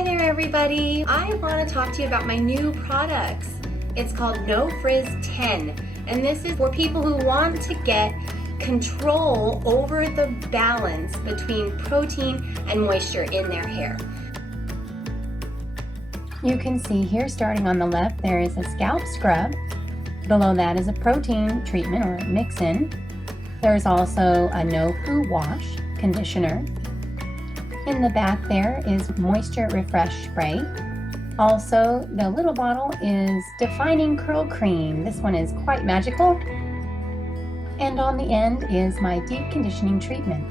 Hi there everybody! I want to talk to you about my new products. It's called No Frizz 10, and this is for people who want to get control over the balance between protein and moisture in their hair. You can see here, starting on the left, there is a scalp scrub. Below that is a protein treatment or mix-in. There's also a no poo wash conditioner. In the back there is Moisture Refresh Spray. Also, the little bottle is Defining Curl Cream. This one is quite magical. And on the end is my deep conditioning treatment.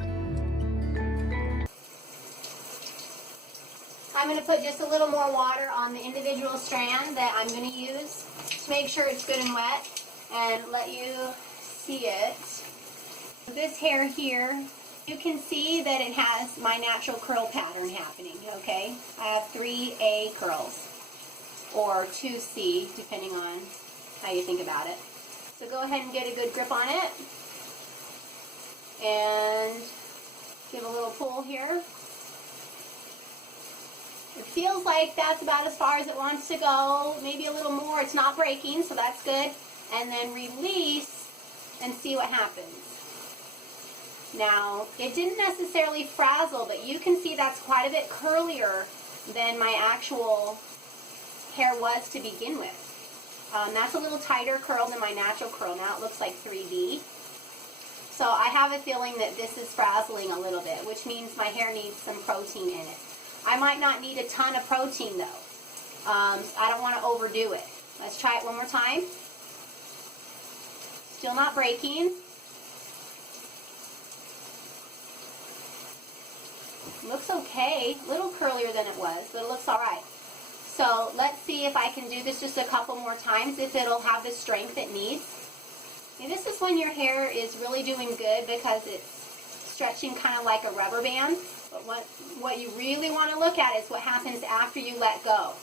I'm going to put just a little more water on the individual strand that I'm going to use to make sure it's good and wet and let you see it. This hair here, you can see that it has my natural curl pattern happening, okay? I have 3A curls, or 2C, depending on how you think about it. So go ahead and get a good grip on it, and give a little pull here. It feels like that's about as far as it wants to go, maybe a little more. It's not breaking, so that's good. And then release and see what happens. Now, it didn't necessarily frazzle, but you can see that's quite a bit curlier than my actual hair was to begin with. That's a little tighter curl than my natural curl. Now it looks like 3D. So I have a feeling that this is frazzling a little bit, which means my hair needs some protein in it. I might not need a ton of protein though. I don't want to overdo it. Let's try it one more time. Still not breaking. Looks okay, a little curlier than it was, but it looks alright. So let's see if I can do this just a couple more times, if it'll have the strength it needs. And this is when your hair is really doing good because it's stretching kind of like a rubber band. But what you really want to look at is what happens after you let go.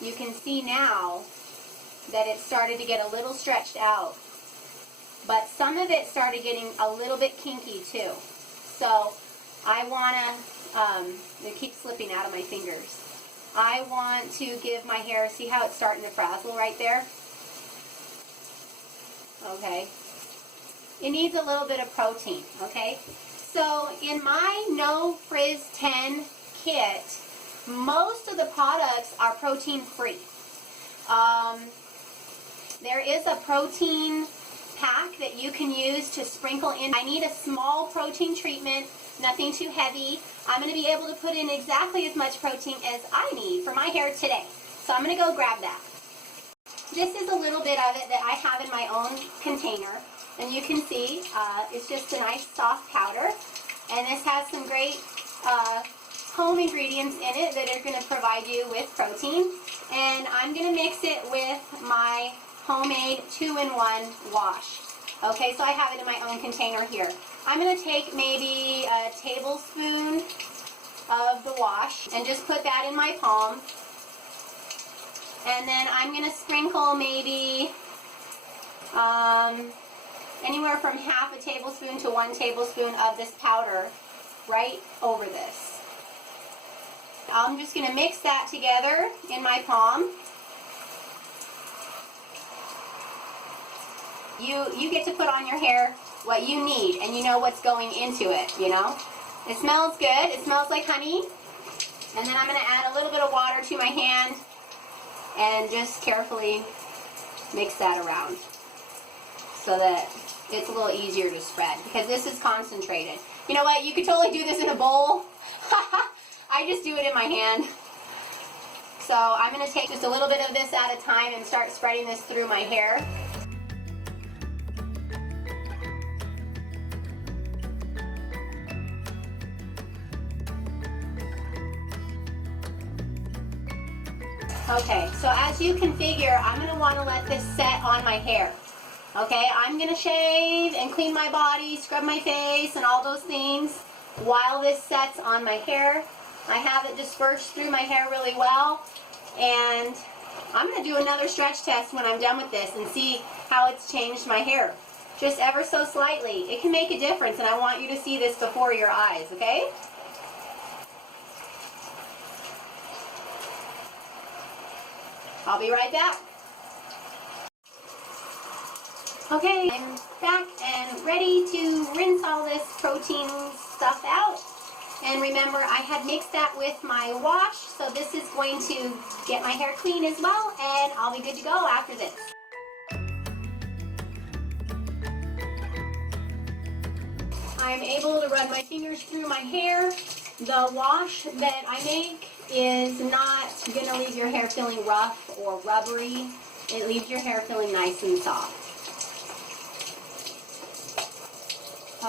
You can see now that it started to get a little stretched out. But some of it started getting a little bit kinky too. So I want to, it keeps slipping out of my fingers. I want to give my hair, see how it's starting to frazzle right there? Okay. It needs a little bit of protein, okay? So in my No Frizz 10 kit, most of the products are protein free. There is a protein pack that you can use to sprinkle in. I need a small protein treatment, nothing too heavy. I'm going to be able to put in exactly as much protein as I need for my hair today. So I'm going to go grab that. This is a little bit of it that I have in my own container. And you can see it's just a nice soft powder. And this has some great home ingredients in it that are going to provide you with protein. And I'm going to mix it with my homemade 2-in-1 wash. Okay, so I have it in my own container here. I'm going to take maybe a tablespoon of the wash and just put that in my palm. And then I'm going to sprinkle maybe anywhere from half a tablespoon to 1 tablespoon of this powder right over this. I'm just going to mix that together in my palm. You get to put on your hair what you need, and you know what's going into it, you know. It smells good. It smells like honey. And then I'm going to add a little bit of water to my hand and just carefully mix that around so that it's a little easier to spread, because this is concentrated. You know what? You could totally do this in a bowl. I just do it in my hand. So I'm going to take just a little bit of this at a time and start spreading this through my hair. Okay, so as you can figure, I'm going to want to let this set on my hair. Okay, I'm going to shave and clean my body, scrub my face, and all those things while this sets on my hair. I have it dispersed through my hair really well, and I'm going to do another stretch test when I'm done with this and see how it's changed my hair. Just ever so slightly. It can make a difference, and I want you to see this before your eyes, okay? I'll be right back. Okay, I'm back and ready to rinse all this protein stuff out. And remember, I had mixed that with my wash, so this is going to get my hair clean as well, and I'll be good to go after this. I'm able to run my fingers through my hair. The wash that I make is not going to leave your hair feeling rough or rubbery. It leaves your hair feeling nice and soft.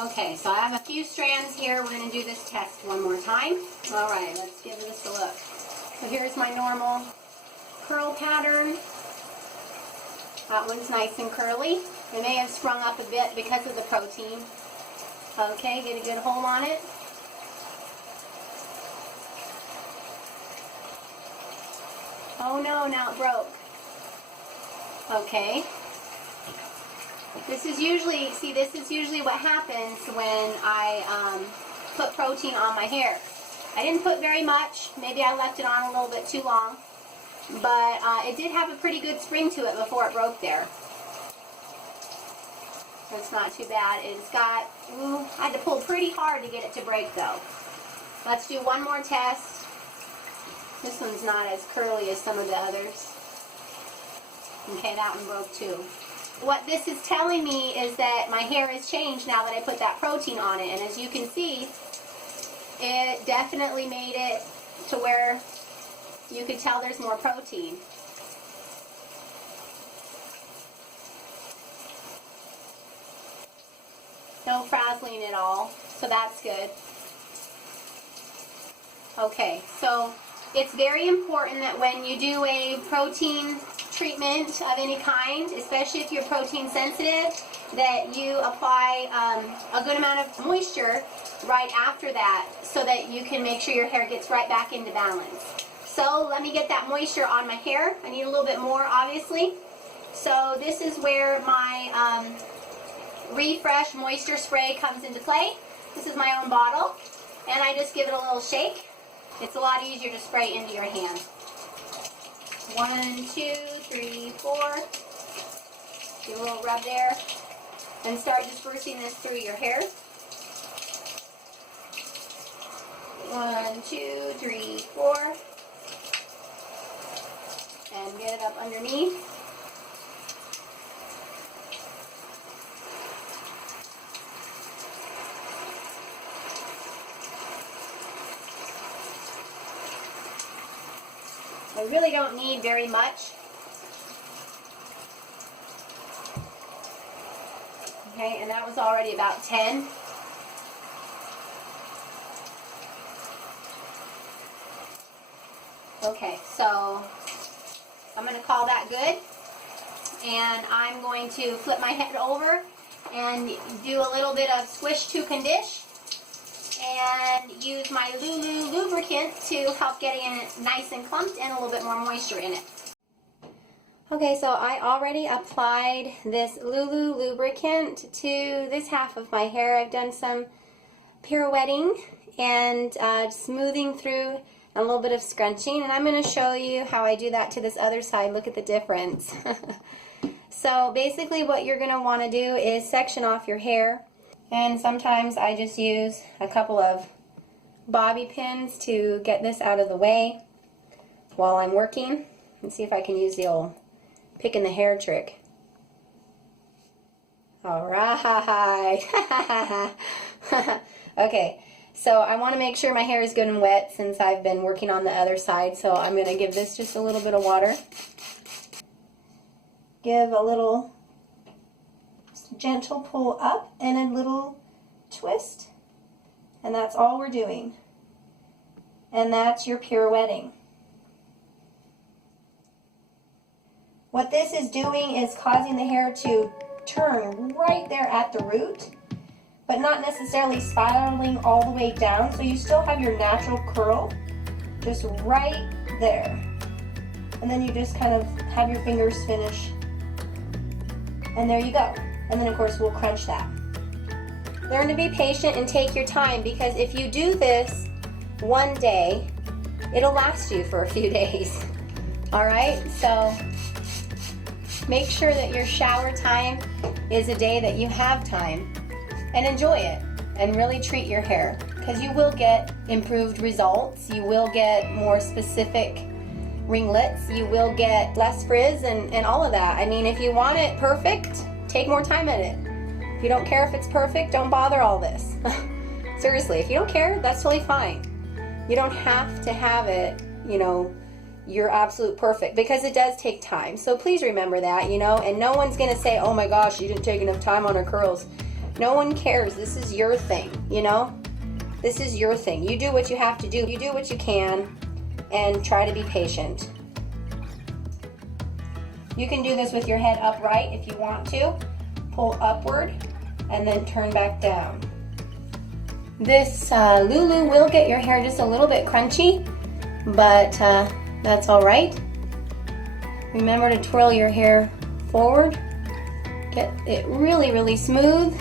Okay, so I have a few strands here. We're going to do this test one more time. All right, let's give this a look. So here's my normal curl pattern. That one's nice and curly. It may have sprung up a bit because of the protein. Okay, get a good hold on it. Oh no, now it broke. Okay. This is usually what happens when I put protein on my hair. I didn't put very much. Maybe I left it on a little bit too long. But it did have a pretty good spring to it before it broke there. It's not too bad. It's got, I had to pull pretty hard to get it to break though. Let's do one more test. This one's not as curly as some of the others. Okay, that one broke too. What this is telling me is that my hair has changed now that I put that protein on it. And as you can see, it definitely made it to where you could tell there's more protein. No frazzling at all, so that's good. Okay, so it's very important that when you do a protein treatment of any kind, especially if you're protein sensitive, that you apply a good amount of moisture right after that so that you can make sure your hair gets right back into balance. So let me get that moisture on my hair. I need a little bit more, obviously. So this is where my Refresh Moisture Spray comes into play. This is my own bottle, and I just give it a little shake. It's a lot easier to spray into your hand. 1, 2, 3, 4. Do a little rub there, and start dispersing this through your hair. 1, 2, 3, 4. And get it up underneath. I really don't need very much. Okay, and that was already about 10. Okay, so I'm going to call that good. And I'm going to flip my head over and do a little bit of swish to condish. And use my Lulu lubricant to help getting it nice and clumped and a little bit more moisture in it. Okay, so I already applied this Lulu lubricant to this half of my hair. I've done some pirouetting and smoothing through and a little bit of scrunching, and I'm going to show you how I do that to this other side. Look at the difference. So basically what you're going to want to do is section off your hair. And sometimes I just use a couple of bobby pins to get this out of the way while I'm working. Let's see if I can use the old picking the hair trick. Alright. Okay, so I want to make sure my hair is good and wet since I've been working on the other side. So I'm going to give this just a little bit of water. Give a little gentle pull up and a little twist, and that's all we're doing, and that's your pirouetting. What this is doing is causing the hair to turn right there at the root, but not necessarily spiraling all the way down, so you still have your natural curl just right there, and then you just kind of have your fingers finish, and there you go. And then of course we'll crunch that. Learn to be patient and take your time, because if you do this one day, it'll last you for a few days. All right, so make sure that your shower time is a day that you have time, and enjoy it and really treat your hair, because you will get improved results. You will get more specific ringlets. You will get less frizz and all of that. I mean, if you want it perfect, take more time at it. If you don't care if it's perfect, don't bother all this. Seriously, if you don't care, that's totally fine. You don't have to have it, you're absolute perfect, because it does take time. So please remember that, and no one's going to say, oh my gosh, you didn't take enough time on her curls. No one cares. This is your thing, This is your thing. You do what you have to do. You do what you can, and try to be patient. You can do this with your head upright if you want to. Pull upward and then turn back down. This Lulu will get your hair just a little bit crunchy, but that's all right. Remember to twirl your hair forward. Get it really, really smooth,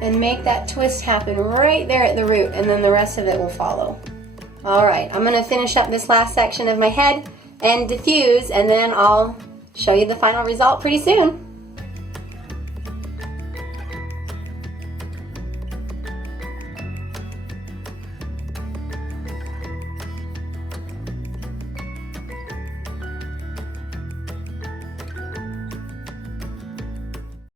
and make that twist happen right there at the root, and then the rest of it will follow. All right, I'm going to finish up this last section of my head and diffuse, and then I'll show you the final result pretty soon.